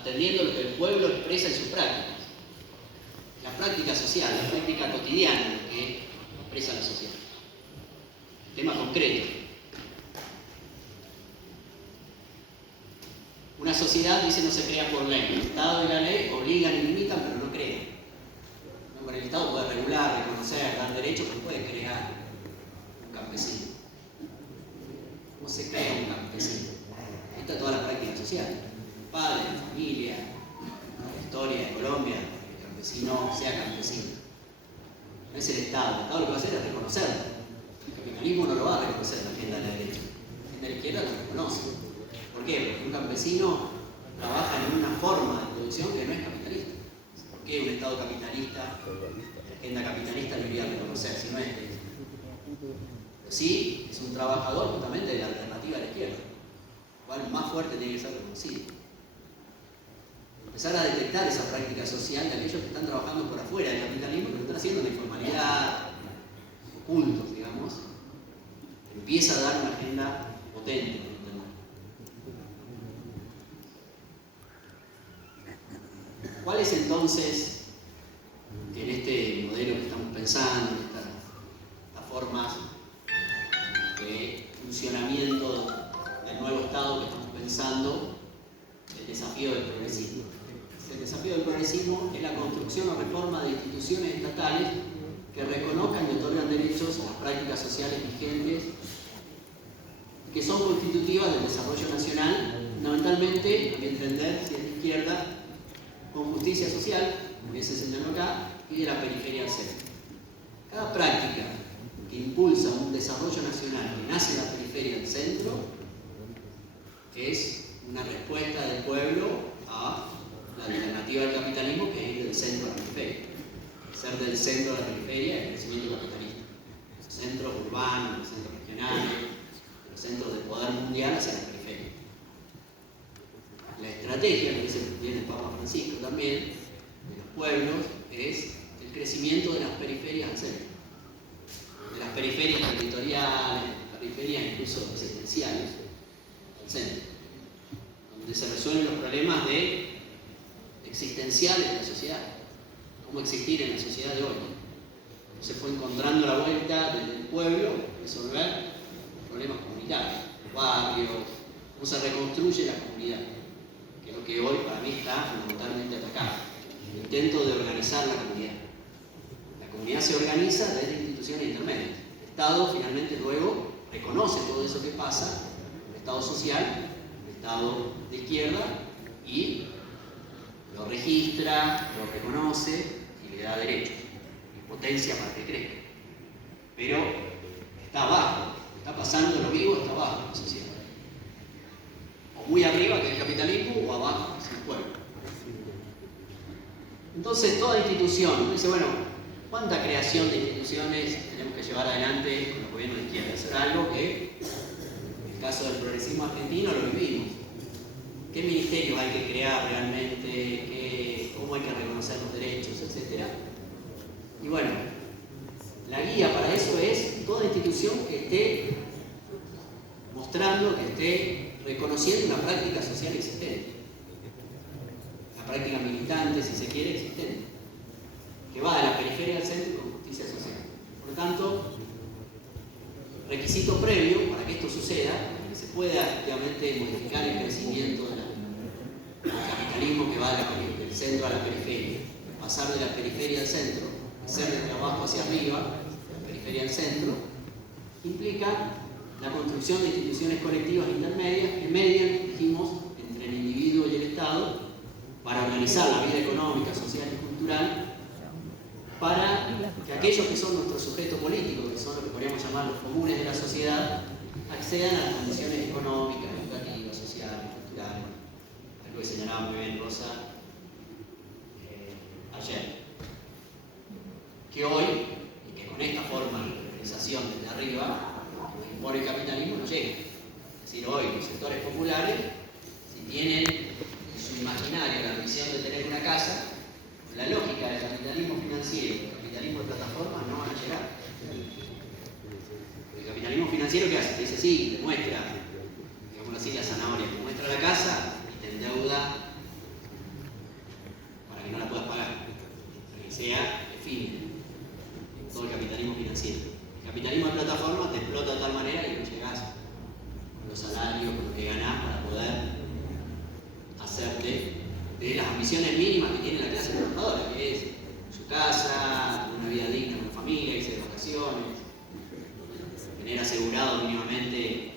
atendiendo lo que el pueblo expresa en sus prácticas. La práctica social, la práctica cotidiana, lo que expresa la sociedad. Tema concreto. Una sociedad, dice, no se crea por ley. El Estado y la ley obligan y limitan, pero no crean. No, con el Estado puede regular, reconocer, dar derechos, pero puede crear un campesino. ¿Cómo se crea un campesino? Ahí está toda la práctica social. Padre, familia, la historia de Colombia, que el campesino sea campesino. No es el Estado. El Estado lo que va a hacer es reconocerlo. El capitalismo no lo va a reconocer en la agenda de la derecha. La agenda de la izquierda lo reconoce. ¿Por qué? Porque un campesino trabaja en una forma de producción que no es capitalista. ¿Por qué un Estado capitalista, la agenda capitalista lo iría a reconocer si no es de eso? Pero sí, es un trabajador justamente de la alternativa de la izquierda, el cual más fuerte tiene que ser reconocido. Empezar a detectar esa práctica social de aquellos que están trabajando por afuera del capitalismo, que lo están haciendo en la informalidad, ocultos, digamos, empieza a dar una agenda potente. ¿Cuál es entonces, en este modelo que estamos pensando, en estas formas de funcionamiento del nuevo Estado que estamos pensando, el desafío del progresismo? El desafío del progresismo es la construcción o reforma de instituciones estatales que reconozcan y otorgan derechos a las prácticas sociales vigentes que son constitutivas del desarrollo nacional, fundamentalmente, a mi entender, si es de izquierda, con justicia social, que se señaló acá, y de la periferia al centro. Cada práctica que impulsa un desarrollo nacional que nace en la periferia al centro es una respuesta del pueblo a la alternativa del capitalismo, que es ir del centro a la periferia. Ser del centro a la periferia es el crecimiento capitalista. Los centros urbanos, los centros regionales, los centros de poder mundial hacia la periferia. La estrategia, que dice el Papa Francisco también, de los pueblos, es el crecimiento de las periferias al centro. De las periferias territoriales, de las periferias incluso existenciales, al centro. Donde se resuelven los problemas existenciales de la sociedad. Cómo existir en la sociedad de hoy. Cómo se fue encontrando la vuelta desde el pueblo, resolver problemas comunitarios, los barrios, cómo se reconstruye la comunidad. Que es lo que hoy para mí está fundamentalmente atacado. El intento de organizar la comunidad. La comunidad se organiza desde instituciones intermedias. El Estado finalmente luego reconoce todo eso que pasa, el Estado social, el Estado de izquierda, y lo registra, lo reconoce y le da derechos y potencia para que crezca. Pero está abajo, está pasando lo vivo, está abajo en la sociedad. O muy arriba, que es el capitalismo, o abajo, que es el pueblo. Entonces, toda institución, uno dice, bueno, ¿cuánta creación de instituciones tenemos que llevar adelante con los gobiernos de izquierda? Eso era algo que, en el caso del progresismo argentino, lo vivimos. ¿Qué ministerios hay que crear realmente? ¿Cómo hay que reconocer los derechos, etcétera? Y bueno, la guía para eso es toda institución que esté mostrando, que esté reconociendo una práctica social existente. La práctica militante, si se quiere, existente. Que va de la periferia al centro con justicia social. Por lo tanto, requisito previo para que esto suceda, para que se pueda efectivamente modificar el crecimiento del capitalismo que va del centro a la periferia, pasar de la periferia al centro, hacer el trabajo hacia arriba, de la periferia al centro, implica la construcción de instituciones colectivas intermedias que median, dijimos, entre el individuo y el Estado para organizar la vida económica, social y cultural, para que aquellos que son nuestros sujetos políticos, que son lo que podríamos llamar los comunes de la sociedad, accedan a las condiciones económicas, educativas, sociales, culturales, algo que señalaba muy bien Rosa ayer. Que hoy, y que con esta forma de organización desde arriba, por el capitalismo no llega. Es decir, hoy los sectores populares, si tienen en su imaginario la visión de tener una casa, la lógica del capitalismo financiero, del capitalismo de plataformas, no van a llegar. El capitalismo financiero, ¿qué hace? Te dice, sí, te muestra, digamos así, la zanahoria, te muestra la casa y te endeuda de las ambiciones mínimas que tiene la clase trabajadora, que es su casa, una vida digna con familia, irse de vacaciones, tener asegurado mínimamente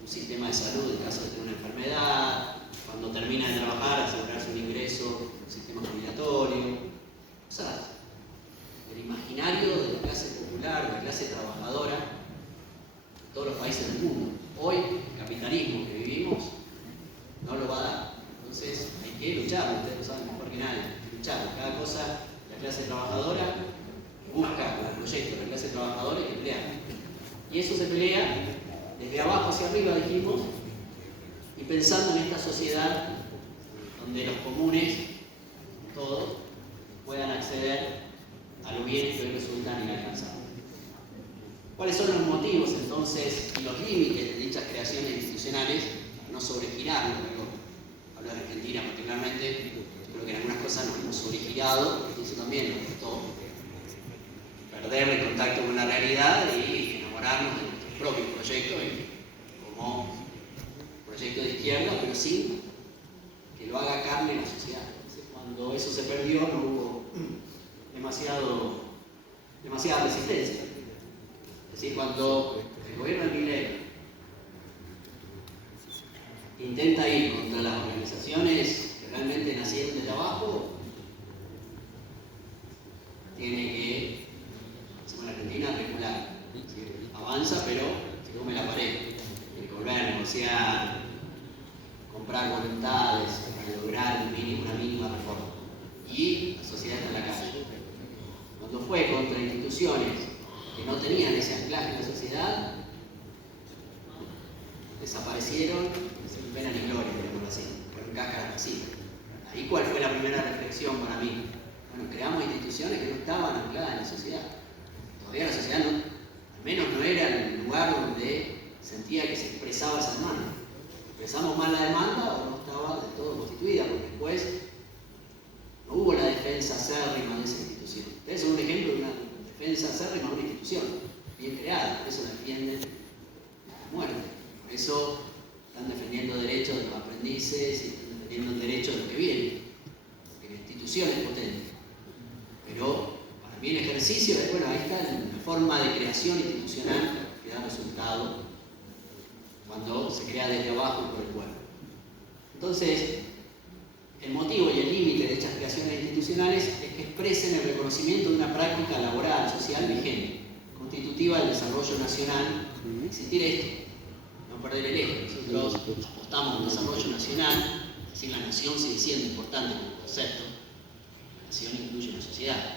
un sistema de salud en caso de tener una enfermedad, cuando termina de trabajar asegurarse un ingreso, un sistema jubilatorio, cosas del imaginario de la clase popular, de la clase trabajadora de todos los países del mundo. Hoy el capitalismo que vivimos no lo va a dar. Entonces hay que luchar, ustedes lo saben mejor que nadie, hay que luchar. Cada cosa la clase trabajadora busca con el proyecto de la clase trabajadora y pelea. Y eso se pelea desde abajo hacia arriba, dijimos, y pensando en esta sociedad donde los comunes, todos, puedan acceder a los bienes que hoy resultan inalcanzables. ¿Cuáles son los motivos entonces y los límites de dichas creaciones institucionales? No sobregirarlo, hablo de Argentina particularmente, yo creo que en algunas cosas nos hemos sobregirado, y eso también nos costó perder el contacto con la realidad y enamorarnos de nuestros propios proyectos como proyecto de izquierda, pero sin que lo haga carne en la sociedad. Entonces, cuando eso se perdió, no hubo demasiada resistencia. Es decir, cuando el gobierno de Milei intenta ir contra las organizaciones que realmente nacieron desde abajo, tiene que, como en Argentina, regular. Avanza, pero se come la pared. Tiene que volver a negociar, comprar voluntades para lograr una mínima reforma. Y la sociedad está en la calle. Cuando fue contra instituciones que no tenían ese anclaje en la sociedad, desaparecieron sin pena ni gloria, digamos así, fueron cáscaras vacías. Ahí cuál fue la primera reflexión para mí. Bueno, creamos instituciones que no estaban ancladas en la sociedad. Todavía la sociedad no, al menos no era el lugar donde sentía que se expresaba esa demanda. ¿Expresamos mal la demanda o no estaba del todo constituida? Porque después no hubo la defensa acérrima de esa institución. Ustedes son un ejemplo de una defensa acérrima de una institución bien creada, por eso la defienden a muerte. Por eso están defendiendo derechos de los aprendices y están defendiendo el derecho de los que vienen. Porque la institución es potente. Pero para mí el ejercicio es, bueno, ahí está la forma de creación institucional que da resultado cuando se crea desde abajo y por el pueblo. Entonces, el motivo y el límite de dichas creaciones institucionales es que expresen el reconocimiento de una práctica laboral, social vigente, constitutiva del desarrollo nacional. Existir esto, no perder el eje. Nosotros apostamos a un desarrollo nacional, es decir, la nación sigue siendo importante como concepto. La nación incluye una sociedad,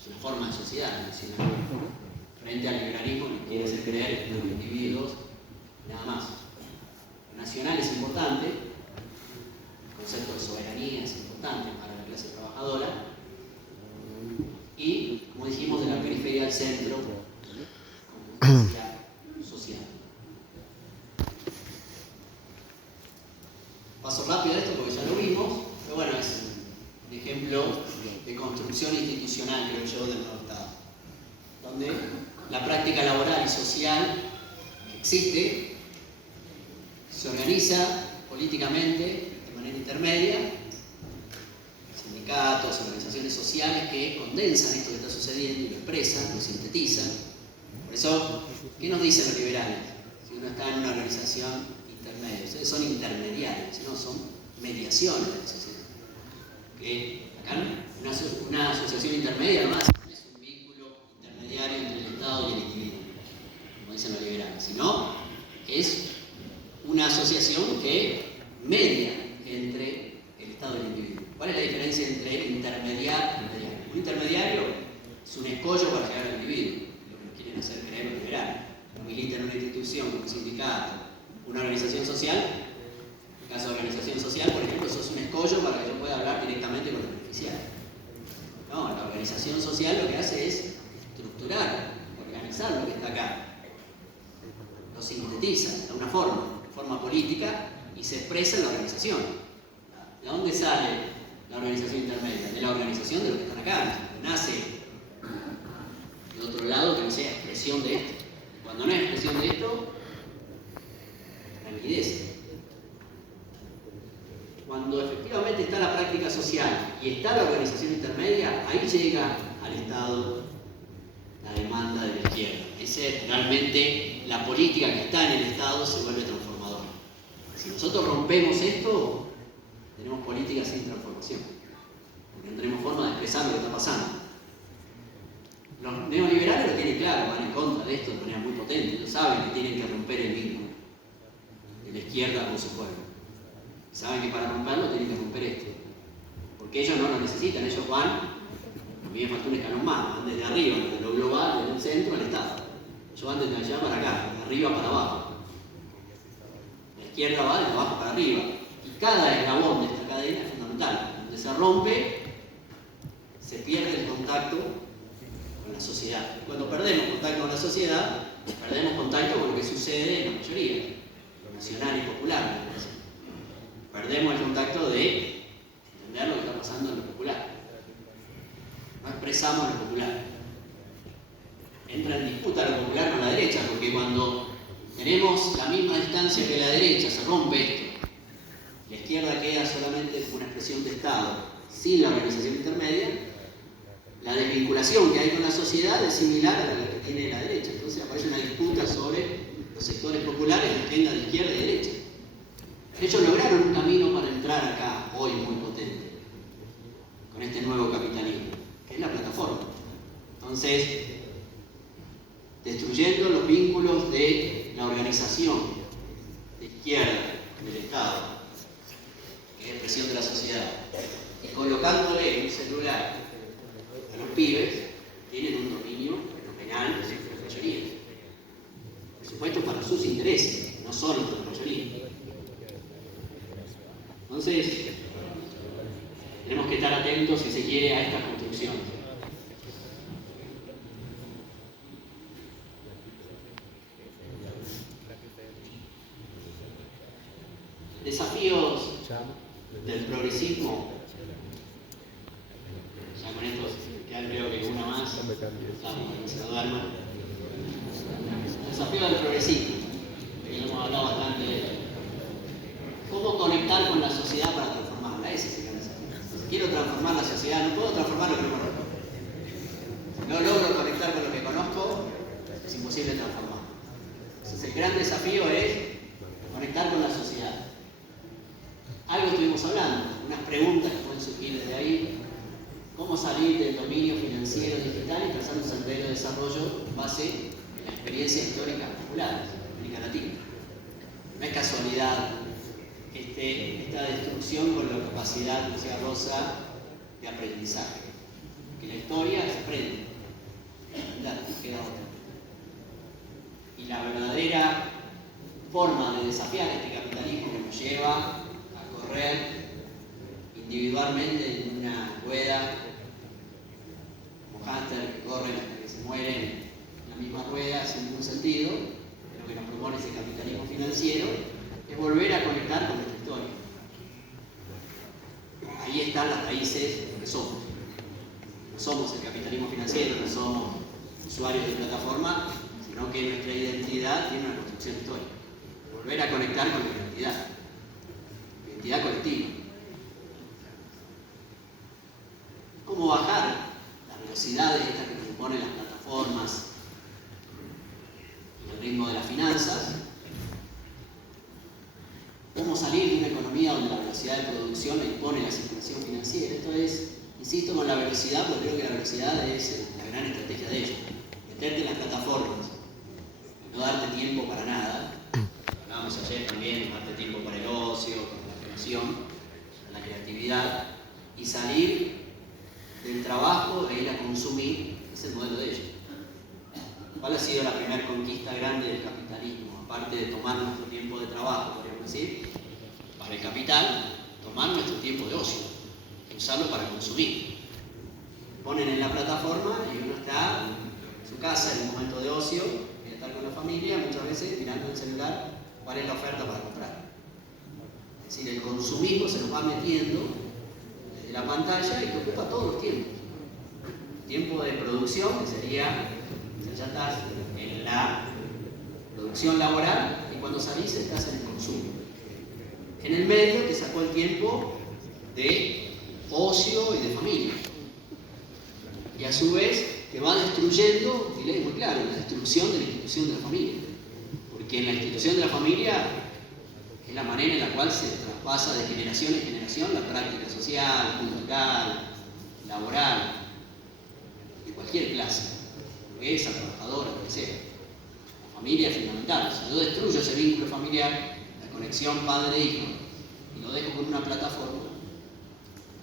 es una forma de sociedad nacional. Frente al liberalismo que quiere hacer creer en los individuos, nada más. Lo nacional es importante, el concepto de soberanía es importante para la clase trabajadora, y, como dijimos, de la periferia al centro, como necesidad social. Paso rápido a esto porque ya lo vimos, pero bueno, es un ejemplo de construcción institucional, creo yo, del nuevo Estado, donde la práctica laboral y social que existe se organiza políticamente de manera intermedia, sindicatos, organizaciones sociales que condensan esto que está sucediendo y lo expresan, lo sintetizan. Por eso, ¿qué nos dicen los liberales? Si uno está en una organización intermedia, ustedes son intermediarios, no son mediaciones de la sociedad. Que acá una asociación intermedia nomás no es un vínculo intermediario entre el Estado y el individuo, como dicen los liberales, sino es una asociación que media entre el Estado y el individuo. ¿Cuál es la diferencia entre intermediario y intermediario? Un intermediario es un escollo para llegar al individuo, lo que nos quieren hacer creer los liberales. No milita en una institución, como un sindicato, una organización social. En el caso de organización social, por ejemplo, sos un escollo para que yo pueda hablar directamente con el beneficiario. No, la organización social lo que hace es estructurar, organizar lo que está acá. Lo sintetiza, da una forma política, y se expresa en la organización. ¿De dónde sale la organización intermedia? De la organización de los que están acá. Nace de otro lado que no sea expresión de esto. Cuando no es expresión de esto, languidece. Cuando efectivamente está la práctica social y está la organización intermedia, ahí llega al Estado la demanda de la izquierda. Realmente la política que está en el Estado se vuelve transformadora. Si nosotros rompemos esto, tenemos políticas sin transformación, porque no tenemos forma de expresar lo que está pasando. Los neoliberales lo tienen claro, van en contra de esto de manera muy potente. Ellos saben que tienen que romper el vínculo de la izquierda con su pueblo. Saben que para romperlo tienen que romper esto, porque ellos no lo necesitan. Ellos van, a mí me falta un escalón más, van desde arriba, desde lo global, desde el centro al Estado. Ellos van desde allá para acá, de arriba para abajo. La izquierda va de abajo para arriba. Y cada eslabón de esta cadena es fundamental. Donde se rompe, se pierde el contacto con la sociedad. Cuando perdemos contacto con la sociedad, perdemos contacto con lo que sucede en la mayoría, lo nacional y popular. Perdemos el contacto de entender lo que está pasando en lo popular. No expresamos lo popular. Entra en disputa lo popular con la derecha, porque cuando tenemos la misma distancia que la derecha, se rompe esto. La izquierda queda solamente como una expresión de Estado, sin la organización intermedia. La desvinculación que hay con la sociedad es similar a la que tiene la derecha. Entonces aparece una disputa sobre los sectores populares que tengan de izquierda y derecha. Ellos lograron un camino para entrar acá, hoy muy potente, con este nuevo capitalismo, que es la plataforma. Entonces, destruyendo los vínculos de la organización de izquierda del Estado, que es expresión de la sociedad, y colocándole un celular a los pibes, tienen un dominio fenomenal de la mayoría. Por supuesto, para sus intereses, no solo para la mayoría. Entonces, tenemos que estar atentos, si se quiere, a esta construcción. Desafíos del progresismo. Ya con esto ya creo que una más. Desafío del progresismo, que hemos hablado bastante de esto. ¿Cómo conectar con la sociedad para transformarla? Ese es el gran desafío. Si quiero transformar la sociedad, no puedo transformar lo que conozco. Si no logro conectar con lo que conozco, es imposible transformar. Entonces el gran desafío es conectar con la sociedad. Algo estuvimos hablando, unas preguntas que pueden surgir desde ahí. ¿Cómo salir del dominio financiero digital y trazar un sendero de desarrollo en base en la experiencia histórica popular de América Latina? No es casualidad esta destrucción con la capacidad, como decía Rosa, de aprendizaje. Que la historia se aprende, no queda otra. Y la verdadera forma de desafiar este capitalismo que nos lleva a correr individualmente en una rueda, como hámster que corren hasta que se mueren en la misma rueda sin ningún sentido, lo que nos propone ese capitalismo financiero, es volver a conectar con nuestra historia. Ahí están las raíces de lo que somos. No somos el capitalismo financiero, no somos usuarios de plataforma, sino que nuestra identidad tiene una construcción histórica. Volver a conectar con la identidad colectiva. ¿Cómo bajar las velocidades estas que nos imponen las plataformas y el ritmo de las finanzas? ¿Cómo salir de una economía donde la velocidad de producción impone la circulación financiera? Esto es, insisto con la velocidad, porque creo que la velocidad es la gran estrategia de ello. Meterte en las plataformas, no darte tiempo para nada. Hablábamos ayer también, darte tiempo para el ocio, para la creación, para la creatividad, y salir del trabajo e ir a consumir, es el modelo de ellos. ¿Cuál ha sido la primera conquista grande del capitalismo? Aparte de tomar nuestro tiempo de trabajo, podríamos decir, para el capital, tomar nuestro tiempo de ocio, usarlo para consumir. Ponen en la plataforma y uno está en su casa en un momento de ocio, quiere estar con la familia, muchas veces mirando el celular cuál es la oferta para comprar. Es decir, el consumismo se nos va metiendo desde la pantalla y que ocupa todos los tiempos. Tiempo de producción, que sería, ya estás en la producción laboral, y cuando salís estás en el consumo. En el medio te sacó el tiempo de ocio y de familia. Y a su vez te va destruyendo, y le es muy claro, la destrucción de la institución de la familia. Porque en la institución de la familia es la manera en la cual se traspasa de generación en generación la práctica social, cultural, laboral, de cualquier clase, burguesa, trabajadora, lo que sea. La familia es fundamental. Si yo destruyo ese vínculo familiar, la conexión padre-hijo, y lo dejo con una plataforma,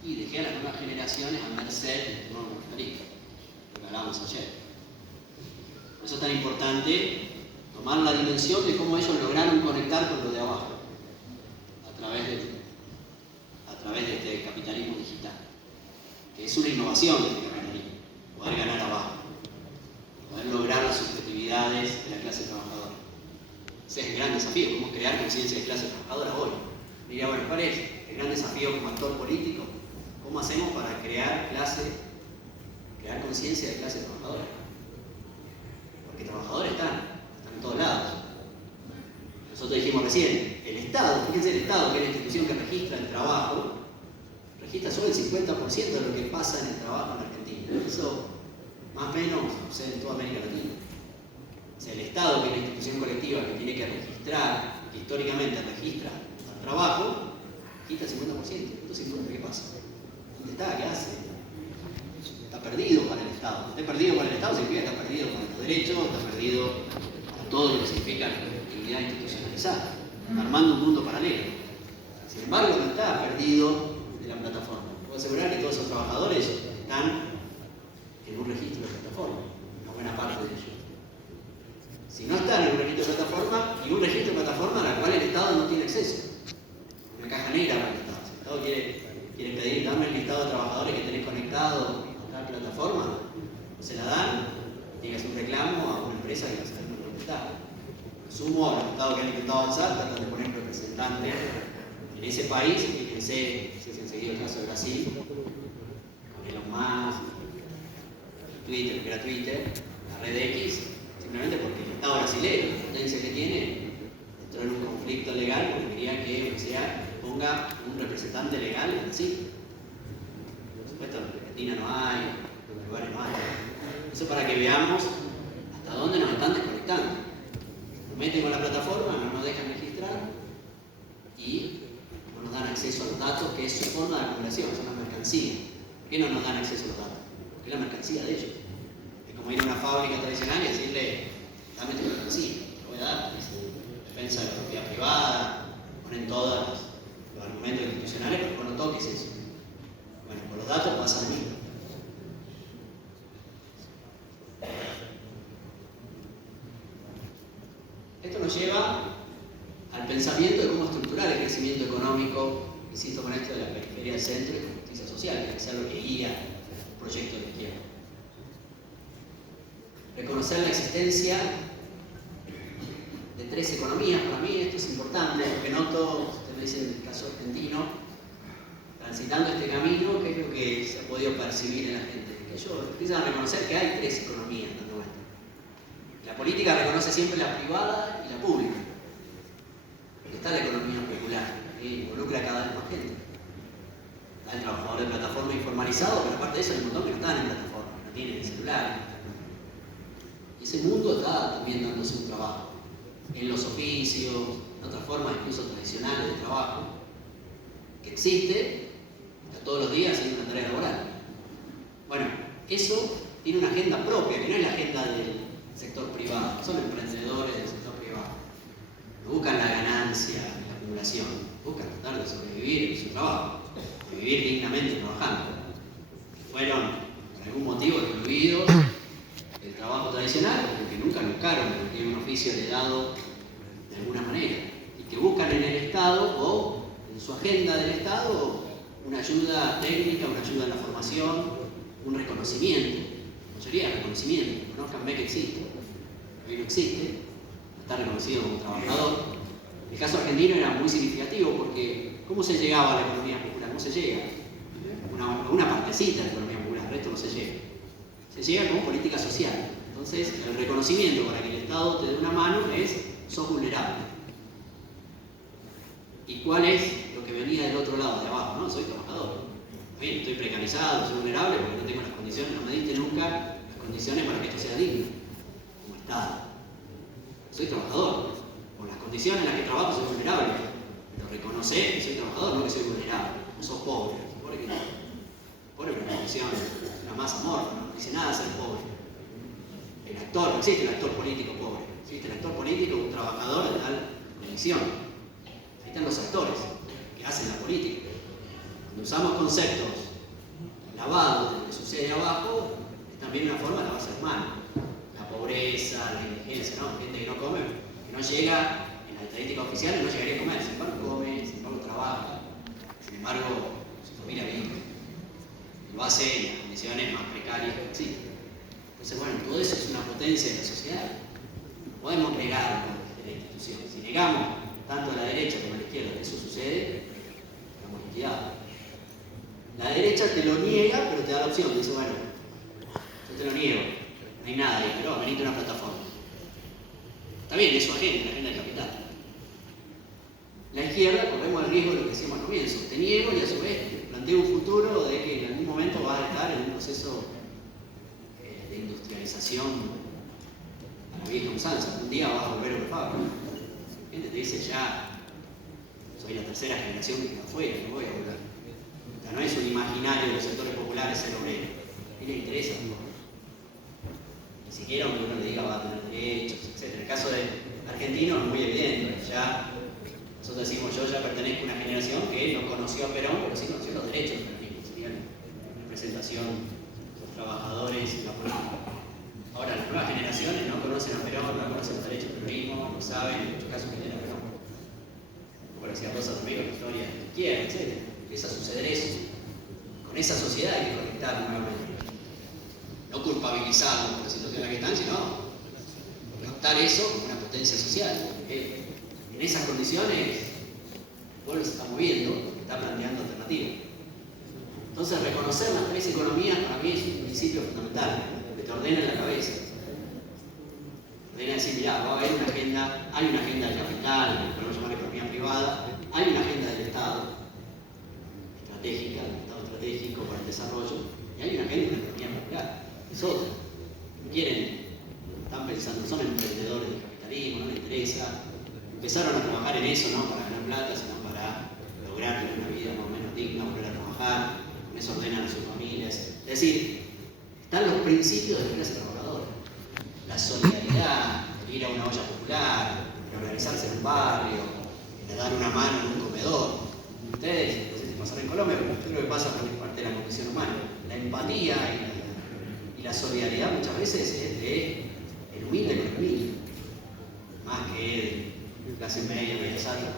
y dejé a las nuevas generaciones a merced del nuevo capitalismo, lo que hablábamos ayer. Por eso es tan importante tomar la dimensión de cómo ellos lograron conectar con lo de abajo, a través de este capitalismo digital, que es una innovación de este capitalismo, poder ganar abajo, poder lograr las subjetividades de la clase trabajadora. Ese es el gran desafío, cómo crear conciencia de clase trabajadora hoy. Diría, bueno, ¿cuál es el gran desafío como actor político? ¿Cómo hacemos para crear conciencia de clase trabajadora? Porque trabajadores están en todos lados. Nosotros dijimos recién, el Estado, fíjense el Estado, que es la institución que registra el trabajo, registra solo el 50% de lo que pasa en el trabajo en Argentina. Eso, más o menos, sucede en toda América Latina. O sea, el Estado, que es la institución colectiva que tiene que registrar, que históricamente registra el trabajo, registra el 50%. ¿Esto 50% qué pasa? ¿Dónde está? ¿Qué hace? Está perdido para el Estado. Está perdido para el Estado significa que está perdido para los derechos, está perdido para todo lo que significa la actividad institucionalizada. Está armando un mundo paralelo. Sin embargo, no está perdido de la plataforma. Puedo asegurar que todos esos trabajadores están en un registro de plataforma, una buena parte de ellos. Si no están en un registro de plataforma, y un registro de plataforma a la cual el Estado no tiene acceso. Una caja negra para el Estado. Si el Estado quiere pedir, dame el listado de trabajadores que tenés conectado a tal plataforma, no se la dan, tiene que hacer un reclamo a una empresa que va a saber dónde está. Sumo a los estados que han intentado avanzar, tratan de poner representantes en ese país, fíjense, si se han seguido el caso de Brasil, con Elon Musk, Twitter, que era Twitter, la red X, simplemente porque el Estado brasileño, la potencia que tiene, entró en un conflicto legal porque quería que ponga un representante legal en Brasil. Por supuesto, en Argentina no hay, en otros lugares no hay. Eso para que veamos hasta dónde nos están desconectando. Nos meten con la plataforma, no nos dejan registrar y no nos dan acceso a los datos, que es su forma de acumulación, son las mercancías. ¿Por qué no nos dan acceso a los datos? Porque es la mercancía de ellos. Es como ir a una fábrica tradicional y decirle, dame tu mercancía, te voy a dar. Defensa de la propiedad privada, ponen todos los argumentos institucionales, pero vos no toques eso. Bueno, con los datos pasa lo mismo. Esto nos lleva al pensamiento de cómo estructurar el crecimiento económico, insisto con esto de la periferia del centro y la justicia social, que sea lo que guía el proyecto de la izquierda. Reconocer la existencia de tres economías, para mí esto es importante, porque noto, usted me dice en el caso argentino, transitando este camino, ¿qué es lo que se ha podido percibir en la gente? Que ellos empiezan a reconocer que hay tres economías dando vuelta. La política reconoce siempre la privada y la pública. Está la economía popular, que involucra a cada vez más gente. Está el trabajador de plataforma informalizado, pero aparte de eso hay un montón que no están en plataforma, no tienen celular. Y ese mundo está también dándose un trabajo. En los oficios, en otras formas incluso tradicionales de trabajo, que existe, está todos los días haciendo una tarea laboral. Bueno, eso tiene una agenda propia, que no es la agenda del sector privado, son emprendedores del sector privado. No buscan la ganancia, la acumulación, buscan tratar de sobrevivir en su trabajo, de vivir dignamente trabajando. Fueron, por algún motivo, excluidos del trabajo tradicional, porque nunca buscaron, porque tienen un oficio heredado de alguna manera, y que buscan en el Estado o en su agenda del Estado una ayuda técnica, una ayuda en la formación, un reconocimiento. La mayoría es reconocimiento, conozcanme que existe. Hoy no existe, no está reconocido como trabajador. El caso argentino era muy significativo porque ¿cómo se llegaba a la economía popular? ¿Cómo se llega? Una partecita de la economía popular, el resto no se llega. Se llega con política social. Entonces, el reconocimiento para que el Estado te dé una mano es, sos vulnerable. ¿Y cuál es lo que venía del otro lado, de abajo? No, soy trabajador. Bien, estoy precarizado, soy vulnerable porque no tengo las condiciones, no me diste nunca las condiciones para que esto sea digno, como Estado. Soy trabajador. Con las condiciones en las que trabajo soy vulnerable. Pero reconocer que soy trabajador, no que soy vulnerable. No sos pobre. Pobre que no. Pobre por condición. Es una masa amorfa, no dice nada de ser pobre. El actor, no existe el actor político pobre. Existe el actor político, un trabajador de tal condición. Ahí están los actores que hacen la política. Cuando usamos conceptos lavados de lo que sucede abajo, es también una forma de lavarse las manos. La pobreza, la indigencia, ¿no? Gente que no come, que no llega, en la estadística oficial no llegaría a comer, sin embargo come, sin embargo trabaja, sin embargo su familia vive. Y lo hace en las condiciones más precarias que existen. Entonces, bueno, todo eso es una potencia de la sociedad. No podemos negarlo de la institución. Si negamos tanto a la derecha como a la izquierda que eso sucede, estamos liquidados. La derecha te lo niega, pero te da la opción. Dice, bueno, yo te lo niego, no hay nada ahí, pero venite a una plataforma. Está bien, es su agenda, la agenda del capital. La izquierda, corremos el riesgo de lo que decíamos al comienzo. Te niego y a su vez te planteo un futuro de que en algún momento vas a estar en un proceso de industrialización a la vieja usanza. Un día vas a volver a Europa. La gente te dice ya, soy la tercera generación que queda afuera, no voy a volver. O sea, no es un imaginario de los sectores populares ser obrero. ¿Qué les interesa? Ni siquiera aunque uno le diga va a tener derechos, etc. El caso de argentino es muy evidente. Ya nosotros decimos, yo ya pertenezco a una generación que no conoció a Perón, pero sí conoció los derechos del peronismo. Sería la representación de los trabajadores en la política. Ahora, las nuevas generaciones no conocen a Perón, no conocen los derechos del peronismo, no saben en muchos casos quién era Perón. Como decía Rosa también con la historia de la izquierda, etc. Empieza a suceder eso. Con esa sociedad hay que conectar nuevamente. No culpabilizarlos por la situación en la que están, sino adoptar eso como una potencia social. Porque en esas condiciones el pueblo se está moviendo, está planteando alternativas. Entonces, reconocer las tres economías para mí es un principio fundamental, que te ordena en la cabeza. Te ordena decir, mirá, va a haber una agenda, hay una agenda del capital, podemos llamar economía privada, hay una agenda del Estado, estratégica, del Estado estratégico para el desarrollo, y hay una agenda de la economía popular. Es otra. Quieren, están pensando, son emprendedores del capitalismo, no les interesa. Empezaron a trabajar en eso, no para ganar plata, sino para lograr tener una vida más o menos digna, volver a trabajar, con eso ordenan a sus familias. Es decir, están los principios de la clase trabajadora. La solidaridad, el ir a una olla popular, el organizarse en un barrio, el dar una mano en un comedor. Ustedes, no sé si pasan en Colombia, pero creo que pasa por parte de la condición humana. La empatía y la solidaridad muchas veces es de el humilde con el humilde, más que de clase media, medias altas.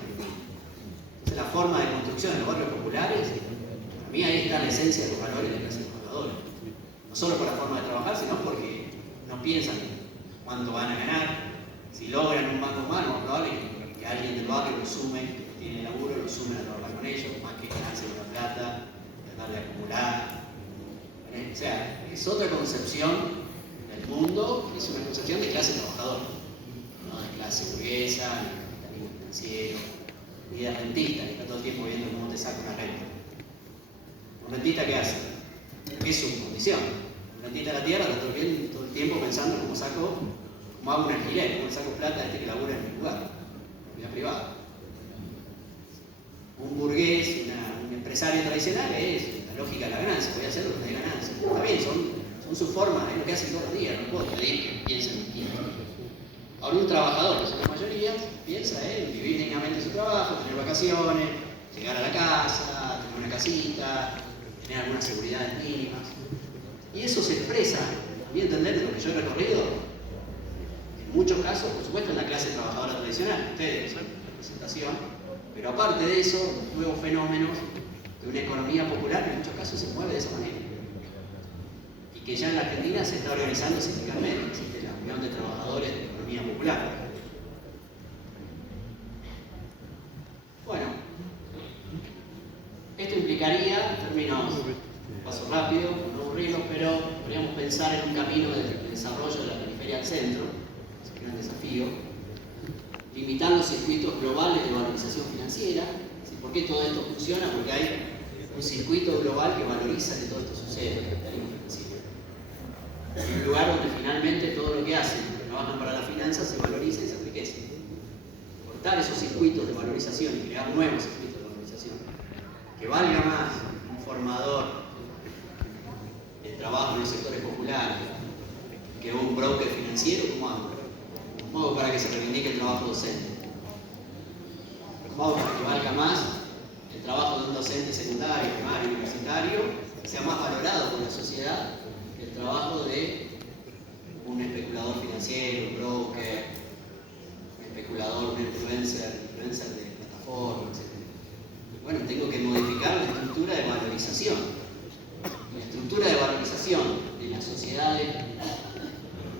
Entonces la forma de construcción de los barrios populares, para mí ahí está la esencia de los valores de la clase trabajadora. No solo por la forma de trabajar, sino porque no piensan cuánto van a ganar. Si logran un banco más, no es probable que alguien del barrio lo sume, que tiene laburo, lo sume a trabajar con ellos, más que ganarse con la plata, tratar de acumular. O sea, es otra concepción del mundo, es una concepción de clase trabajadora, no de clase burguesa, ni de capitalismo financiero, ni de rentista, que está todo el tiempo viendo cómo te saca una renta. ¿Un rentista qué hace? Es su condición. Un rentista de la tierra está todo el tiempo pensando cómo hago un alquiler, cómo saco plata a este que labura en mi lugar, propiedad privada. Un burgués, un empresario tradicional es la lógica de la ganancia, voy a hacer lo que me dé ganancia. Está bien, son sus formas, es lo que hacen todos los días, no puedo pedir que piensen en quién. Ahora un trabajador, que es la mayoría, piensa en vivir dignamente su trabajo, tener vacaciones, llegar a la casa, tener una casita, tener algunas seguridades mínimas. Y eso se expresa, a mí entender de lo que yo he recorrido, en muchos casos, por supuesto, en la clase trabajadora tradicional, ustedes son representación, pero aparte de eso, nuevos fenómenos de una economía popular que en muchos casos se mueve de esa manera. Y que ya en la Argentina se está organizando sindicalmente, existe la Unión de Trabajadores de Economía Popular. Bueno, esto implicaría, en términos, paso rápido, no aburrirlos, pero podríamos pensar en un camino de desarrollo de la periferia al centro, ese es un gran desafío. limitar los circuitos globales de valorización financiera. ¿Por qué todo esto funciona? Porque hay un circuito global que valoriza que todo esto sucede en el capitalismo financiero. Es un lugar donde finalmente todo lo que hacen, los que trabajan para la finanza, se valoriza y se enriquece. Cortar esos circuitos de valorización y crear nuevos circuitos de valorización. Que valga más un formador de trabajo en los sectores populares que un broker financiero, ¿cómo hago? ¿Cómo hago para que se reivindique el trabajo docente? ¿Cómo hago para que valga más el trabajo de un docente secundario, primario, universitario, sea más valorado por la sociedad que el trabajo de un especulador financiero, un broker, un especulador, un influencer de plataformas, etc.? Bueno, tengo que modificar la estructura de valorización. La estructura de valorización de las sociedades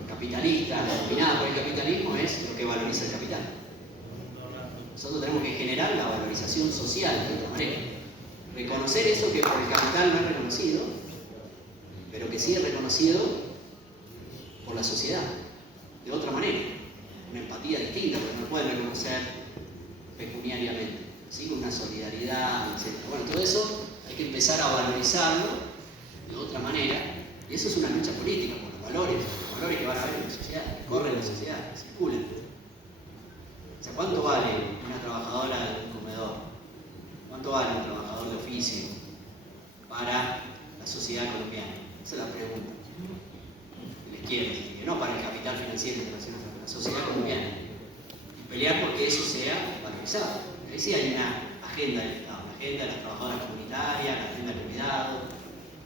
capitalistas, dominadas por el capitalismo, es lo que valoriza el capital. Nosotros tenemos que generar la valorización social de otra manera. Reconocer eso que por el capital no es reconocido, pero que sí es reconocido por la sociedad, de otra manera. Una empatía distinta, porque no pueden reconocer pecuniariamente, ¿sí? Una solidaridad, etc. Bueno, todo eso hay que empezar a valorizarlo de otra manera, y eso es una lucha política por los valores que van a haber en la sociedad, que corren en la sociedad, que circulan. O sea, ¿cuánto vale una trabajadora de un comedor? ¿Cuánto vale un trabajador de oficio para la sociedad colombiana? Esa es la pregunta. La izquierda, no para el capital financiero internacional, para la sociedad colombiana. Y pelear porque eso sea valorizado. Ahí sí hay una agenda del Estado, la agenda de las trabajadoras comunitarias, la agenda del cuidado.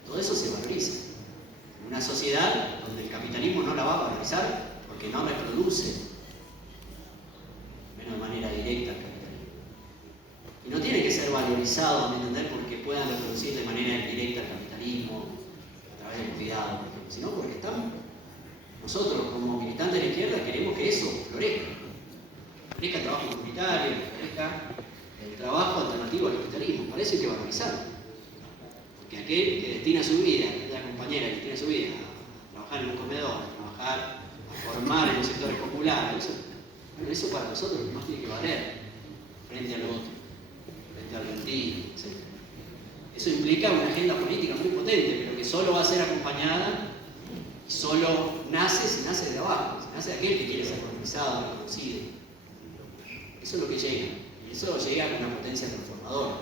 Todo eso se valoriza. En una sociedad donde el capitalismo no la va a valorizar porque no reproduce, menos de manera directa, el capitalismo. Y no tiene que ser valorizado, a mi entender, porque puedan reproducir de manera indirecta el capitalismo a través del cuidado, por ejemplo, sino porque nosotros como militantes de la izquierda queremos que eso florezca. Florezca el trabajo comunitario, florezca el trabajo alternativo al capitalismo. Para eso hay que valorizarlo. Porque aquel que destina su vida, la compañera que destina su vida a trabajar en un comedor, a trabajar, a formar en los sectores populares, eso para nosotros nos tiene que valer frente al otro, frente al rendido, etc. Eso implica una agenda política muy potente, pero que solo va a ser acompañada y solo nace si nace de abajo, si nace de aquel que quiere ser organizado, reconocido. Eso es lo que llega. Y eso llega con una potencia transformadora.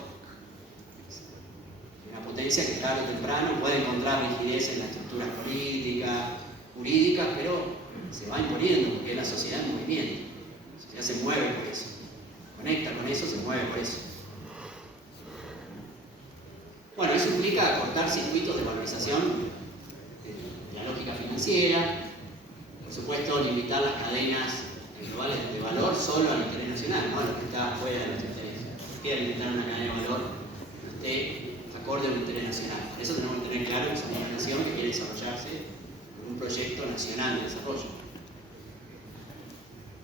Una potencia que tarde o temprano puede encontrar rigidez en las estructuras políticas, jurídicas, pero se va imponiendo porque es la sociedad en movimiento. La sociedad se mueve por eso. Conecta con eso, se mueve por eso. Bueno, eso implica cortar circuitos de valorización de la lógica financiera. Por supuesto, limitar las cadenas globales de valor solo al interés nacional, no a lo que está fuera de nuestro interés. Quiere limitar una cadena de valor que no esté acorde al interés nacional. Por eso tenemos que tener claro que somos una nación que quiere desarrollarse con un proyecto nacional de desarrollo.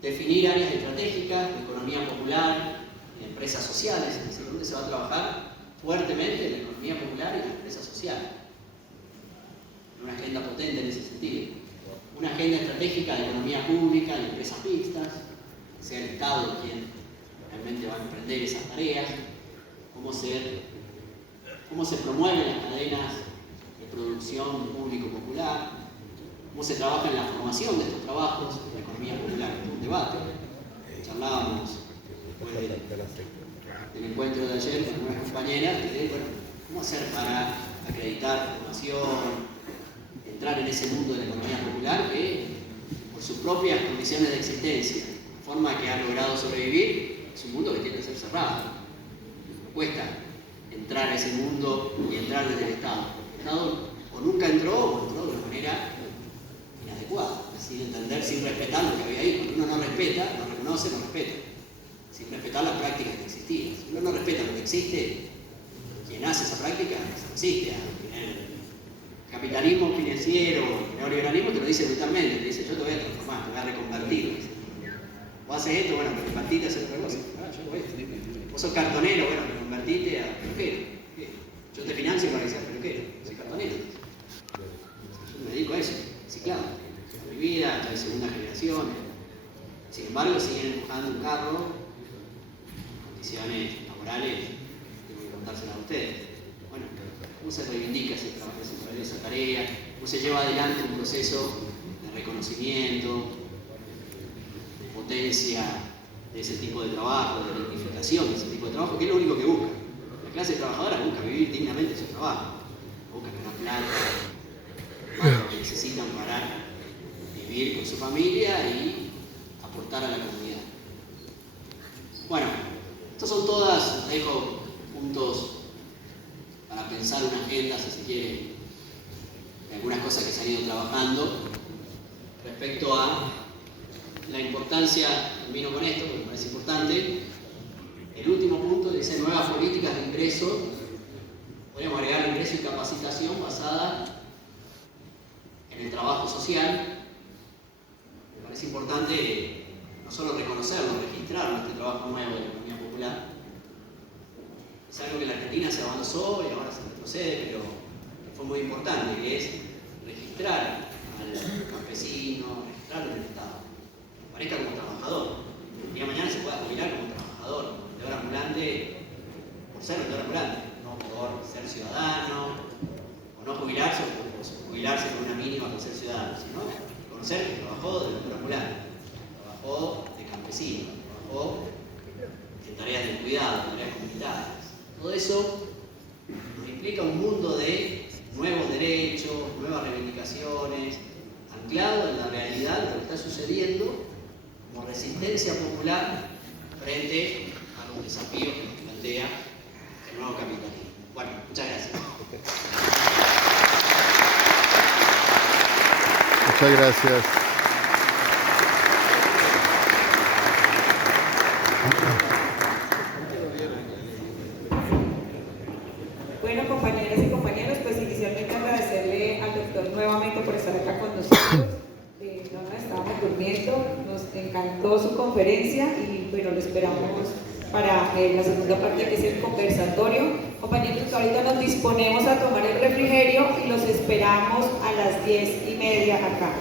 Definir áreas estratégicas de economía popular, de empresas sociales, es decir, donde se va a trabajar fuertemente en la economía popular y en la empresa social. Una agenda potente en ese sentido. Una agenda estratégica de economía pública, de empresas mixtas, que sea el Estado quien realmente va a emprender esas tareas, cómo se promueven las cadenas de producción público-popular, cómo se trabaja en la formación de estos trabajos en la economía popular. Es un debate. Charlábamos después del encuentro de ayer con unas compañeras de, bueno, cómo hacer para acreditar formación, entrar en ese mundo de la economía popular que, por sus propias condiciones de existencia, la forma que ha logrado sobrevivir, es un mundo que tiene que ser cerrado. Cuesta entrar a ese mundo y entrar desde el Estado. El Estado o nunca entró o entró de una manera inadecuada, es decir, entender sin respetar lo que había ahí. Cuando uno no respeta, no reconoce, no respeta, sin respetar las prácticas que existían. Si uno no respeta lo que existe, quien hace esa práctica se resiste a el capitalismo financiero, el neoliberalismo te lo dice brutalmente, te dice yo te voy a transformar, te voy a reconvertir. Vos haces esto, bueno, reconvertite a hacer otra cosa. Yo hago esto. Vos sos cartonero, bueno, reconvertite a peluquero. Yo te financio para que seas peluquero, soy cartonero. Yo me dedico a eso, reciclado. Mi vida, estoy de segunda generación. Sin embargo, siguen empujando manejando un carro, condiciones laborales, tengo que contárselas a ustedes. Bueno, ¿cómo se reivindica esa tarea? ¿Cómo se lleva adelante un proceso de reconocimiento, de potencia de ese tipo de trabajo, de dignificación de ese tipo de trabajo, que es lo único que busca? La clase trabajadora busca vivir dignamente su trabajo, busca ganar plata, lo que necesitan para vivir con su familia y aportar a la comunidad. Bueno, estos son todas, dejo puntos para pensar una agenda, si se quiere, de algunas cosas que se han ido trabajando respecto a la importancia, termino con esto porque me parece importante, el último punto dice nuevas políticas de ingreso, podríamos agregar ingreso y capacitación basada en el trabajo social. Me parece importante no solo reconocerlo, registrarlo, este trabajo nuevo de la economía popular. Es algo que en la Argentina se avanzó y ahora se retrocede, pero fue muy importante, que es registrar al campesino, registrarlo en el Estado, que aparezca como trabajador. El día de mañana se pueda jubilar como trabajador, vendedor ambulante, por ser vendedor ambulante, no por ser ciudadano, o no jubilarse, o jubilarse con una mínima por ser ciudadano, sino reconocer que trabajó de vendedor ambulante, trabajó de campesino, trabajó en tareas de cuidado, en tareas comunitarias. Todo eso nos implica un mundo de nuevos derechos, nuevas reivindicaciones, anclado en la realidad de lo que está sucediendo como resistencia popular frente a los desafíos que nos plantea el nuevo capitalismo. Bueno, muchas gracias. Muchas gracias. Bueno, compañeras y compañeros, pues inicialmente agradecerle al doctor nuevamente por estar acá con nosotros. No nos estábamos durmiendo, nos encantó su conferencia y bueno, lo esperamos para la segunda parte, que es el conversatorio. Compañeros, ahorita nos disponemos a tomar el refrigerio y los esperamos a las 10:30 acá.